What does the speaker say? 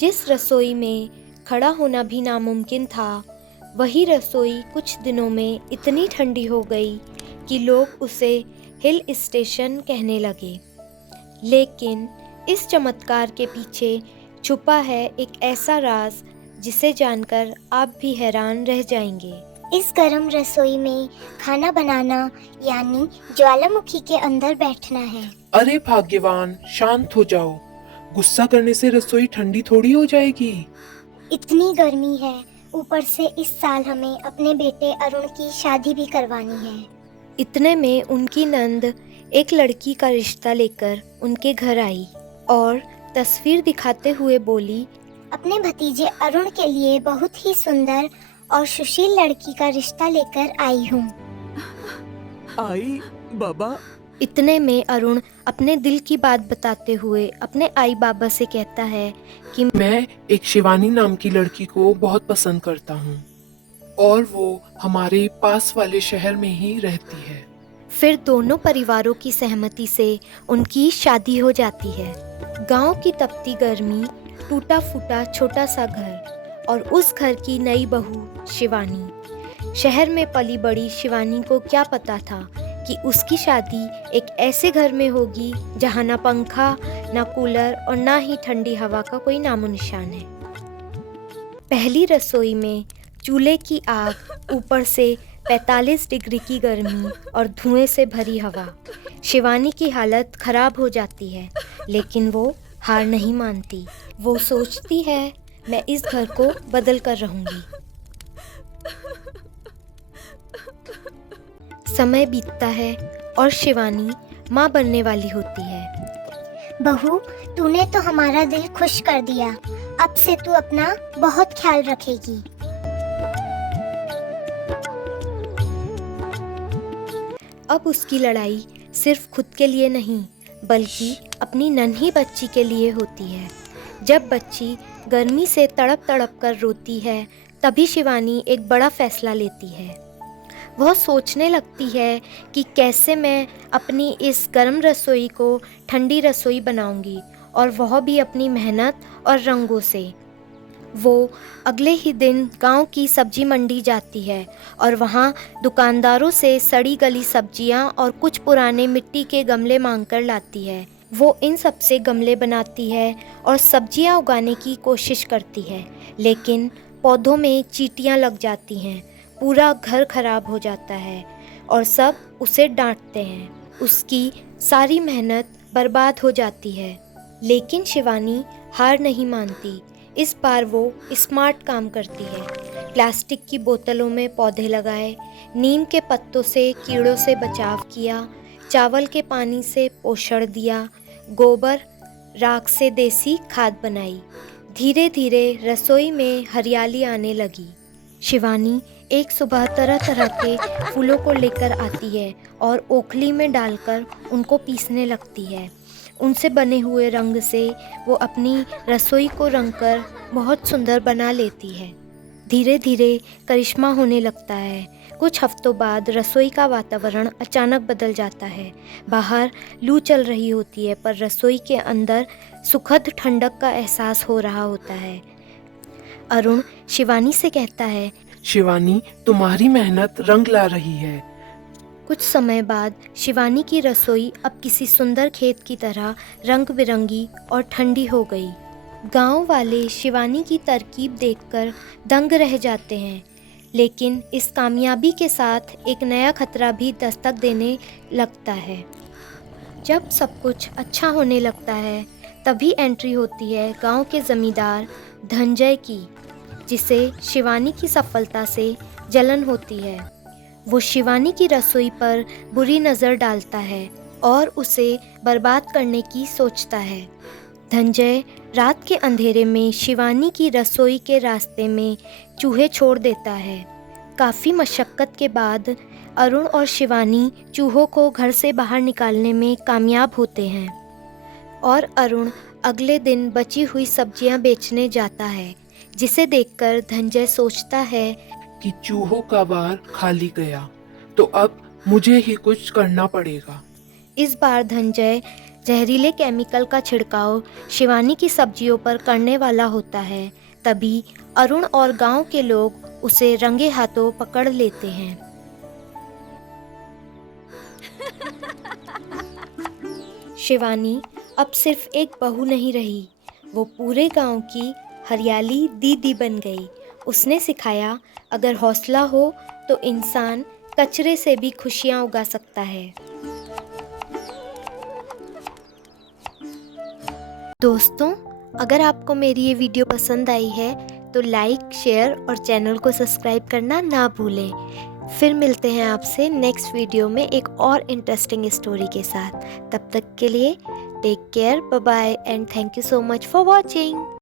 जिस रसोई में खड़ा होना भी नामुमकिन था, वही रसोई कुछ दिनों में इतनी ठंडी हो गई कि लोग उसे हिल स्टेशन कहने लगे। लेकिन इस चमत्कार के पीछे छुपा है एक ऐसा राज जिसे जानकर आप भी हैरान रह जाएंगे। इस गर्म रसोई में खाना बनाना यानी ज्वालामुखी के अंदर बैठना है। अरे भाग्यवान, शांत हो जाओ। गुस्सा करने से रसोई ठंडी थोड़ी हो जाएगी। इतनी गर्मी है, ऊपर से इस साल हमें अपने बेटे अरुण की शादी भी करवानी है। इतने में उनकी नंद एक लड़की का रिश्ता लेकर उनके घर आई और तस्वीर दिखाते हुए बोली, अपने भतीजे अरुण के लिए बहुत ही सुंदर और सुशील लड़की का रिश्ता लेकर आई हूँ। आई बाबा। इतने में अरुण अपने दिल की बात बताते हुए अपने आई बाबा से कहता है कि मैं एक शिवानी नाम की लड़की को बहुत पसंद करता हूँ और वो हमारे पास वाले शहर में ही रहती है। फिर दोनों परिवारों की सहमति से उनकी शादी हो जाती है। गांव की तपती गर्मी, टूटा फूटा छोटा सा घर और उस घर की नई बहू शिवानी। शहर में पली बड़ी शिवानी को क्या पता था कि उसकी शादी एक ऐसे घर में होगी जहां ना पंखा, ना कूलर और ना ही ठंडी हवा का कोई नामो निशान है। पहली रसोई में चूल्हे की आग, ऊपर से 45 डिग्री की गर्मी और धुएं से भरी हवा। शिवानी की हालत खराब हो जाती है, लेकिन वो हार नहीं मानती। वो सोचती है, मैं इस घर को बदल कर रहूंगी। समय बीतता है और शिवानी माँ बनने वाली होती है। बहू, तूने तो हमारा दिल खुश कर दिया। अब से तू अपना बहुत ख्याल रखेगी। अब उसकी लड़ाई सिर्फ खुद के लिए नहीं, बल्कि अपनी नन्ही बच्ची के लिए होती है। जब बच्ची गर्मी से तड़प तड़प कर रोती है, तभी शिवानी एक बड़ा फैसला लेती है। वह सोचने लगती है कि कैसे मैं अपनी इस गर्म रसोई को ठंडी रसोई बनाऊंगी, और वह भी अपनी मेहनत और रंगों से। वो अगले ही दिन गांव की सब्जी मंडी जाती है और वहां दुकानदारों से सड़ी गली सब्जियां और कुछ पुराने मिट्टी के गमले मांगकर लाती है। वो इन सब से गमले बनाती है और सब्जियां उगाने की कोशिश करती है, लेकिन पौधों में चींटियां लग जाती हैं। पूरा घर खराब हो जाता है और सब उसे डांटते हैं। उसकी सारी मेहनत बर्बाद हो जाती है, लेकिन शिवानी हार नहीं मानती। इस बार वो स्मार्ट काम करती है। प्लास्टिक की बोतलों में पौधे लगाए, नीम के पत्तों से कीड़ों से बचाव किया, चावल के पानी से पोषण दिया, गोबर राख से देसी खाद बनाई। धीरे धीरे रसोई में हरियाली आने लगी। शिवानी एक सुबह तरह तरह के फूलों को लेकर आती है और ओखली में डालकर उनको पीसने लगती है। उनसे बने हुए रंग से वो अपनी रसोई को रंगकर बहुत सुंदर बना लेती है। धीरे धीरे करिश्मा होने लगता है। कुछ हफ्तों बाद रसोई का वातावरण अचानक बदल जाता है। बाहर लू चल रही होती है, पर रसोई के अंदर सुखद ठंडक का एहसास हो रहा होता है। अरुण शिवानी से कहता है, शिवानी, तुम्हारी मेहनत रंग ला रही है। कुछ समय बाद शिवानी की रसोई अब किसी सुंदर खेत की तरह रंग बिरंगी और ठंडी हो गई। गांव वाले शिवानी की तरकीब देखकर दंग रह जाते हैं, लेकिन इस कामयाबी के साथ एक नया खतरा भी दस्तक देने लगता है। जब सब कुछ अच्छा होने लगता है, तभी एंट्री होती है गांव के जमींदार धनंजय की, जिसे शिवानी की सफलता से जलन होती है। वो शिवानी की रसोई पर बुरी नज़र डालता है और उसे बर्बाद करने की सोचता है। धनंजय रात के अंधेरे में शिवानी की रसोई के रास्ते में चूहे छोड़ देता है। काफ़ी मशक्क़त के बाद अरुण और शिवानी चूहों को घर से बाहर निकालने में कामयाब होते हैं और अरुण अगले दिन बची हुई सब्जियां बेचने जाता है, जिसे देखकर धनंजय सोचता है कि चूहों का वार खाली गया, तो अब मुझे ही कुछ करना पड़ेगा। इस बार धनंजय जहरीले केमिकल का छिड़काव शिवानी की सब्जियों पर करने वाला होता है। तभी अरुण और गांव के लोग उसे रंगे हाथों पकड़ लेते हैं। शिवानी अब सिर्फ एक बहू नहीं रही, वो पूरे गांव की हरियाली दीदी बन गई। उसने सिखाया, अगर हौसला हो तो इंसान कचरे से भी खुशियां उगा सकता है। दोस्तों, अगर आपको मेरी ये वीडियो पसंद आई है तो लाइक, शेयर और चैनल को सब्सक्राइब करना ना भूलें। फिर मिलते हैं आपसे नेक्स्ट वीडियो में एक और इंटरेस्टिंग स्टोरी के साथ। तब तक के लिए take care, bye bye and thank you so much for watching.